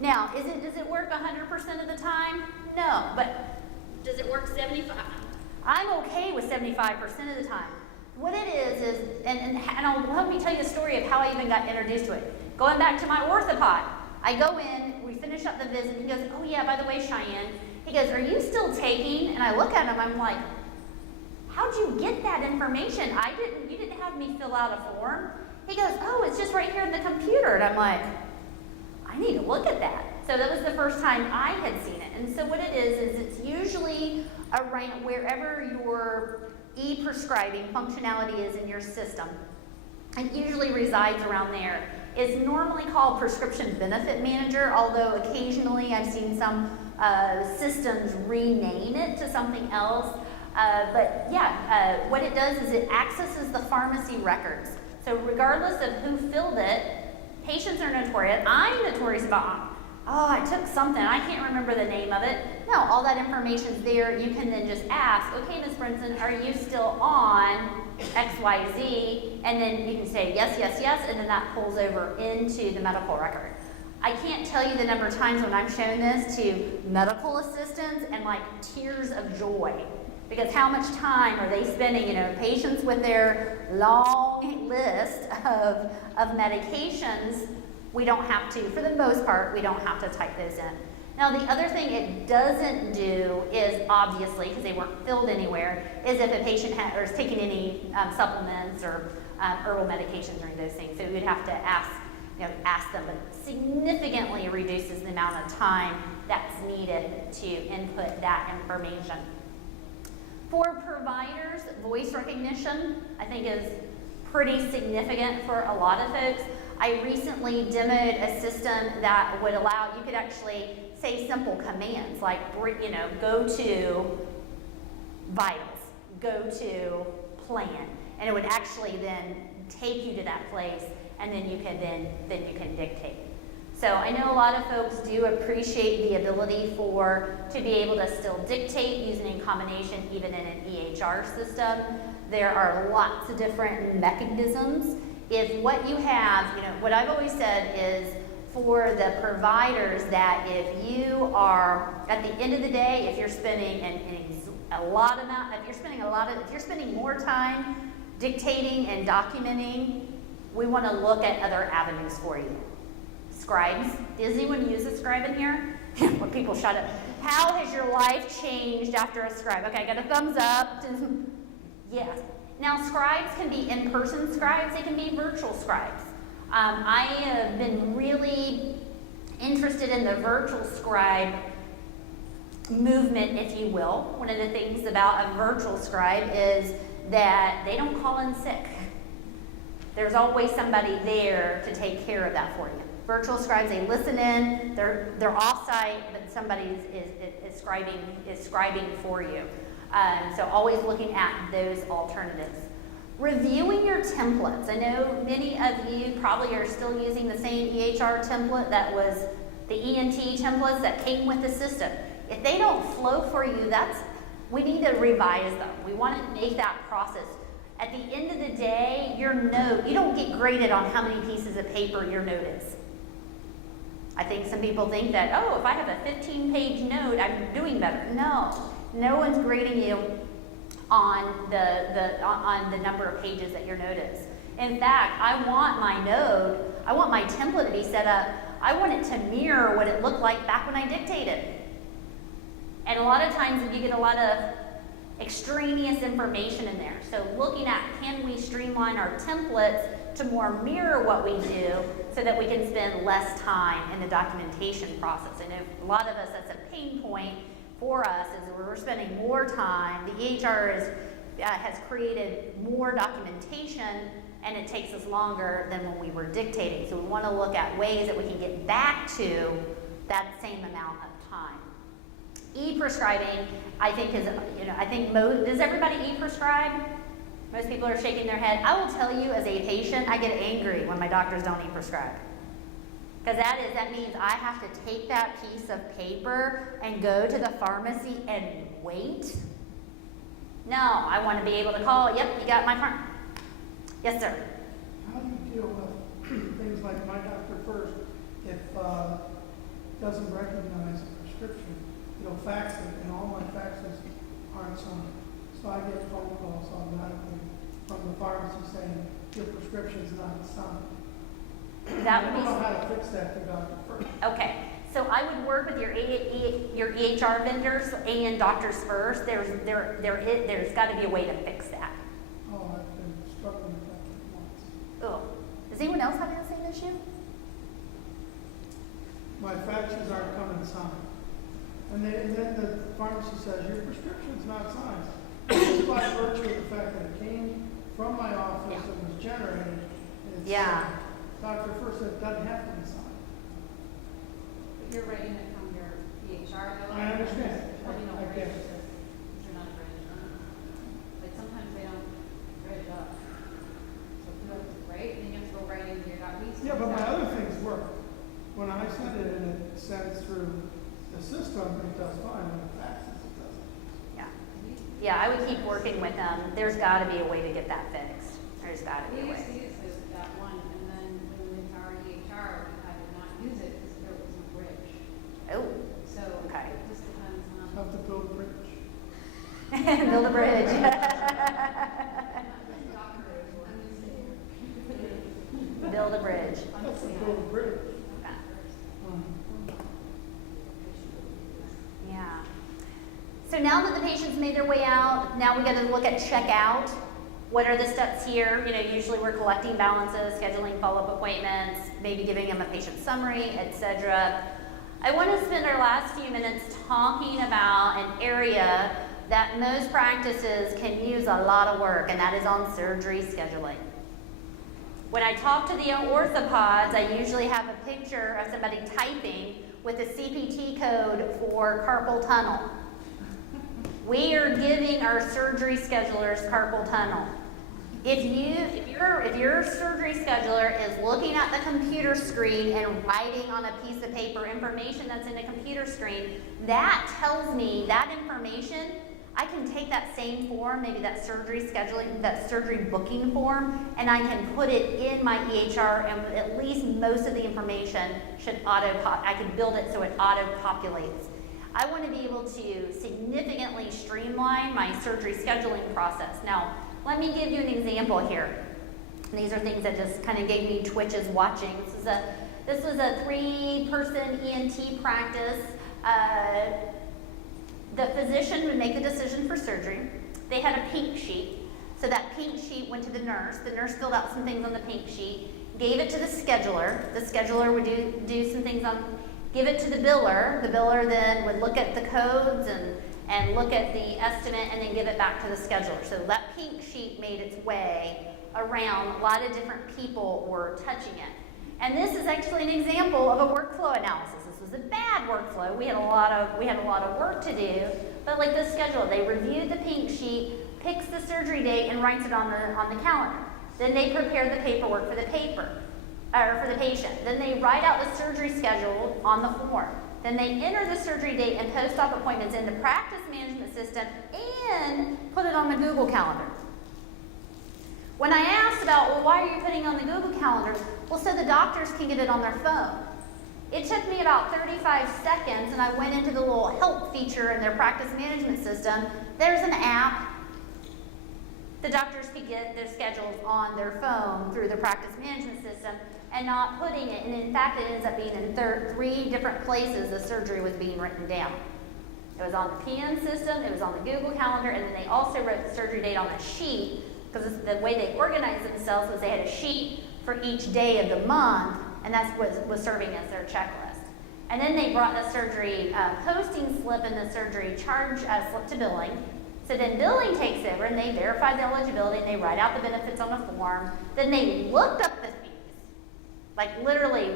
Now, does it work 100% of the time? No, but does it work 75%? I'm okay with 75% of the time. What it is let me tell you the story of how I even got introduced to it. Going back to my orthopod, I go in, we finish up the visit, he goes, oh yeah, by the way, Cheyenne, he goes, are you still taking? And I look at him, I'm like, how'd you get that information? You didn't have me fill out a form. He goes, oh, it's just right here in the computer. And I'm like, I need to look at that. So that was the first time I had seen it. And so what it is it's usually around wherever your e-prescribing functionality is in your system. It usually resides around there. It's normally called Prescription Benefit Manager, although occasionally I've seen some systems rename it to something else. What it does is it accesses the pharmacy records. So regardless of who filled it, patients are notorious. I'm notorious about, I took something, I can't remember the name of it. No, all that information's there. You can then just ask, okay, Ms. Brinson, are you still on XYZ, and then you can say yes, yes, yes, and then that pulls over into the medical record. I can't tell you the number of times when I've shown this to medical assistants and like tears of joy. Because how much time are they spending, patients with their long list of medications, we don't have to, for the most part, we don't have to type those in. Now the other thing it doesn't do is, obviously, because they weren't filled anywhere, is if a patient is taking any supplements or herbal medications or any of those things. So we would have to ask them, but it significantly reduces the amount of time that's needed to input that information. For providers, voice recognition, I think, is pretty significant for a lot of folks. I recently demoed a system that would allow, you could actually say simple commands like, go to vitals, go to plan, and it would actually then take you to that place, and then you can dictate. So I know a lot of folks do appreciate the ability to be able to still dictate using a combination even in an EHR system. There are lots of different mechanisms. If what you have, what I've always said is for the providers that if you are, at the end of the day, if you're spending if you're spending more time dictating and documenting, we want to look at other avenues for you. Scribes. Does anyone use a scribe in here? When people shut up. How has your life changed after a scribe? Okay, I got a thumbs up. Yes. Now, scribes can be in-person scribes. They can be virtual scribes. I have been really interested in the virtual scribe movement, if you will. One of the things about a virtual scribe is that they don't call in sick. There's always somebody there to take care of that for you. Virtual scribes, they listen in, they're off-site, but somebody is scribing for you. So always looking at those alternatives. Reviewing your templates. I know many of you probably are still using the same EHR template that was the ENT templates that came with the system. If they don't flow for you, we need to revise them. We want to make that process. At the end of the day, your note, you don't get graded on how many pieces of paper your note is. I think some people think that, if I have a 15-page note, I'm doing better. No one's grading you on the number of pages that your note is. In fact, I want my template to be set up, I want it to mirror what it looked like back when I dictated. And a lot of times you get a lot of extraneous information in there. So looking at, can we streamline our templates to more mirror what we do so that we can spend less time in the documentation process. I know a lot of us, that's a pain point for us, is we're spending more time. The EHR has created more documentation, and it takes us longer than when we were dictating. So we want to look at ways that we can get back to that same amount of time. E-prescribing, I think does everybody e-prescribe? Most people are shaking their head. I will tell you, as a patient, I get angry when my doctors don't e-prescribe. Because that means I have to take that piece of paper and go to the pharmacy and wait. No, I want to be able to call, yep, you got my farm. Yes, sir. How do you deal with things like my doctor first, if doesn't recognize a prescription, fax it, and all my faxes aren't signed. So I get phone calls automatically from the pharmacy saying, your prescription's not signed. That I don't know how to fix that to doctor first. Okay, so I would work with your EHR vendors and doctors first. There's got to be a way to fix that. Oh, I've been struggling with that for months. Oh, does anyone else have the same issue? My faxes aren't coming signed. And then the pharmacy says, your prescription's not signed. Just by virtue of the fact that it came from my office and was generated, it's Dr. First said it doesn't have to be signed. But you're writing it from your EHR though? I understand. Probably don't I write get it it. because you're not writing. Like sometimes they don't write it up. So if you have to write, then you have to go write into your doc. Yeah, but my other things work. When I send it and it sends through the system, it does fine. When it faxes, it doesn't. Yeah. Yeah, I would keep working with them. There's got to be a way to get that fixed. There's got to be We a used to way. use that one, and then when we went to our EHR, we had to not use it because there was no bridge. Oh, So Okay. it just depends on. Have to build a bridge. build a bridge. Build a bridge. Have to build a bridge. Okay. Um, Yeah. So now that the patient's made their way out, now we got to look at checkout. What are the steps here? You know, usually we're collecting balances, scheduling follow-up appointments, maybe giving them a patient summary, etc. I want to spend our last few minutes talking about an area that most practices can use a lot of work, and that is on surgery scheduling. When I talk to the orthopods, I usually have a picture of somebody typing with a CPT code for carpal tunnel. We are giving our surgery schedulers carpal tunnel. If your surgery scheduler is looking at the computer screen and writing on a piece of paper information that's in a computer screen, that tells me that information. I can take that same form, maybe that surgery scheduling, that surgery booking form, and I can put it in my EHR, and at least most of the information should I can build it so it auto-populates. I want to be able to significantly streamline my surgery scheduling process. Now, let me give you an example here. These are things that just kind of gave me twitches watching. This was a 3-person ENT practice. The physician would make the decision for surgery. They had a pink sheet. So that pink sheet went to the nurse. The nurse filled out some things on the pink sheet, gave it to the scheduler. The scheduler would do some things give it to the biller. The biller then would look at the codes and look at the estimate and then give it back to the scheduler. So that pink sheet made its way around. A lot of different people were touching it. And this is actually an example of a workflow analysis. This was a bad workflow. We had a lot of work to do. But like the scheduler, they reviewed the pink sheet, picks the surgery date, and writes it on the calendar. Then they prepare the paperwork for the patient. Then they write out the surgery schedule on the form. Then they enter the surgery date and post-op appointments in the practice management system and put it on the Google Calendar. When I asked about, well, why are you putting on the Google Calendar? Well, so the doctors can get it on their phone. It took me about 35 seconds, and I went into the little help feature in their practice management system. There's an app. The doctors could get their schedules on their phone through the practice management system and not putting it. And in fact, it ends up being in 3 different places the surgery was being written down. It was on the PN system, it was on the Google Calendar, and then they also wrote the surgery date on a sheet, because the way they organized themselves was they had a sheet for each day of the month, and that's what was serving as their checklist. And then they brought the surgery posting slip and the surgery charge slip to billing. So then billing takes over, and they verify the eligibility, and they write out the benefits on a form. Then they looked up the fees, like literally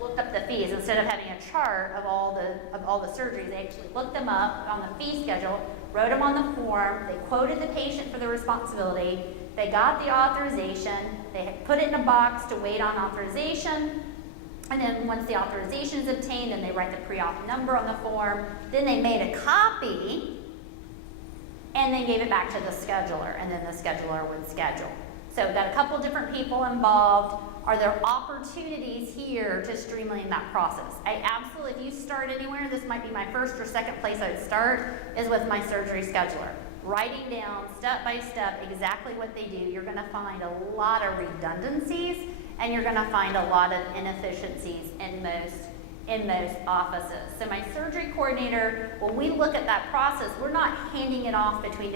looked up the fees instead of having a chart of all the surgeries. They actually looked them up on the fee schedule, wrote them on the form. They quoted the patient for the responsibility. They got the authorization. They had put it in a box to wait on authorization. And then once the authorization is obtained, then they write the pre-op number on the form. Then they made a copy, and they gave it back to the scheduler, and then the scheduler would schedule. So we've got a couple different people involved. Are there opportunities here to streamline that process? I absolutely, if you start anywhere, this might be my first or second place I'd start, is with my surgery scheduler. Writing down step by step exactly what they do. You're gonna find a lot of redundancies, and you're gonna find a lot of inefficiencies in most offices. So my surgery coordinator, when we look at that process, we're not handing it off between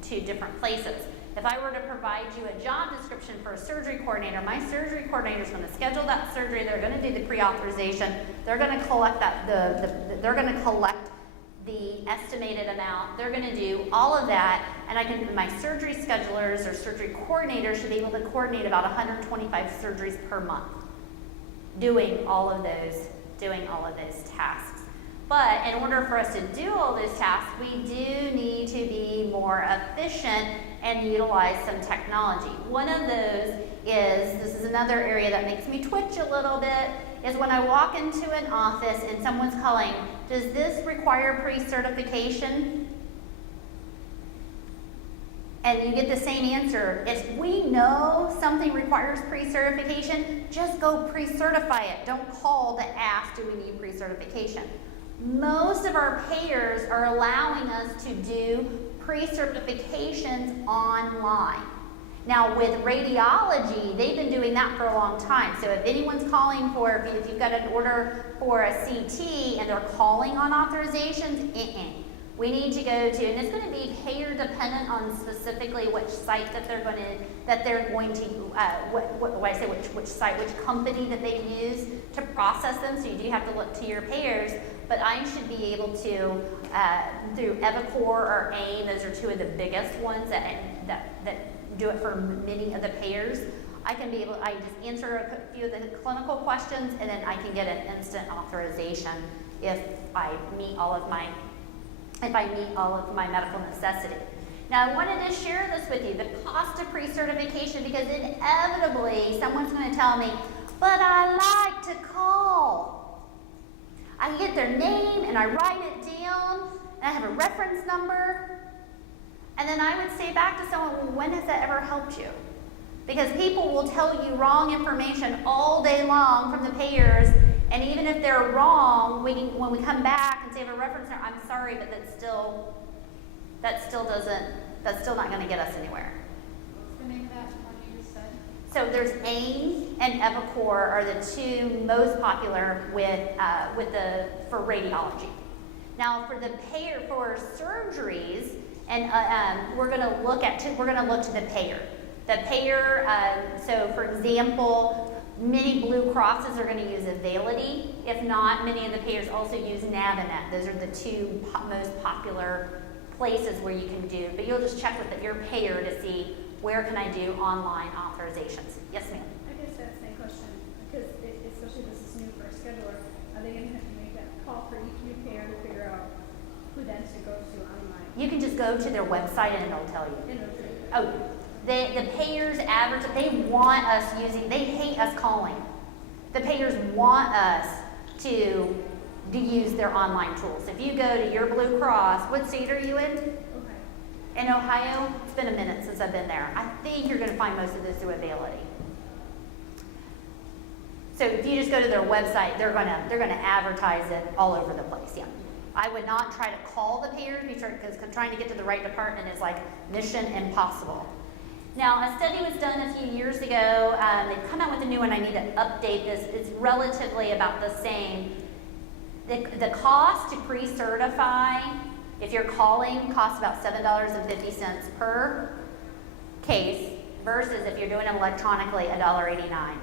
two different places. If I were to provide you a job description for a surgery coordinator, my surgery coordinator is going to schedule that surgery. They're going to do the pre-authorization. They're going to collect they're going to collect the estimated amount. They're going to do all of that, and my surgery schedulers or surgery coordinators should be able to coordinate about 125 surgeries per month, doing all of those tasks. But in order for us to do all those tasks, we do need to be more efficient and utilize some technology. One of those this is another area that makes me twitch a little bit, is when I walk into an office and someone's calling, does this require pre-certification? and you get the same answer. If we know something requires pre-certification, just go pre-certify it. Don't call to ask, do we need pre-certification? Most of our payers are allowing us to do pre-certifications online. Now with radiology, they've been doing that for a long time. So if anyone's calling for, if you've got an order for a CT and they're calling on authorizations, we need to go to, and it's going to be payer dependent on specifically which site that they're going to, which site, which company that they use to process them. So you do have to look to your payers, but I should be able to, through Evacor or AIM, those are two of the biggest ones that do it for many of the payers. I just answer a few of the clinical questions, and then I can get an instant authorization if I meet all of my medical necessity. Now I wanted to share this with you, the cost of pre-certification, because inevitably someone's going to tell me, but I like to call. I get their name and I write it down and I have a reference number. And then I would say back to someone, well, when has that ever helped you? Because people will tell you wrong information all day long from the payers, and even if they're wrong, when we come back and say have a reference number, I'm sorry, but that's still not going to get us anywhere. What's the name of that one you just said? So there's AIM and Evacor are the two most popular for radiology. Now for the payer for surgeries, and we're going to look to the payer. The payer. So for example, many Blue Crosses are going to use Availity. If not, many of the payers also use Navinet. Those are the two most popular places where you can do. But you'll just check with your payer to see where can I do online authorizations. Yes, ma'am. I guess that's the question, because especially this is new for a scheduler, are they going to have to make that call for each new payer to figure out who then to go to online? You can just go to their website and it'll tell you. Oh, the payers advertise, they want us using, they hate us calling. The payers want us to use their online tools. If you go to your Blue Cross, what state are you in? Okay. In Ohio? It's been a minute since I've been there. I think you're going to find most of this through Availity. So if you just go to their website, they're going to advertise it all over the place. Yeah. I would not try to call the payers because trying to get to the right department is like mission impossible. Now, a study was done a few years ago. They've come out with a new one. I need to update this. It's relatively about the same. The cost to pre-certify, if you're calling, costs about $7.50 per case versus if you're doing it electronically, $1.89.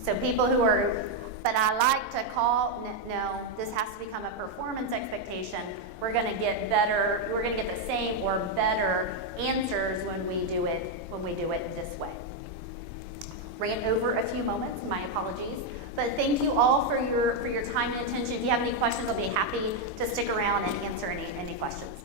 So people who are, but I like to call, no, this has to become a performance expectation. We're going to get better, we're going to get the same or better answers when we do it this way. Ran over a few moments, my apologies. But thank you all for your time and attention. If you have any questions, I'll be happy to stick around and answer any questions.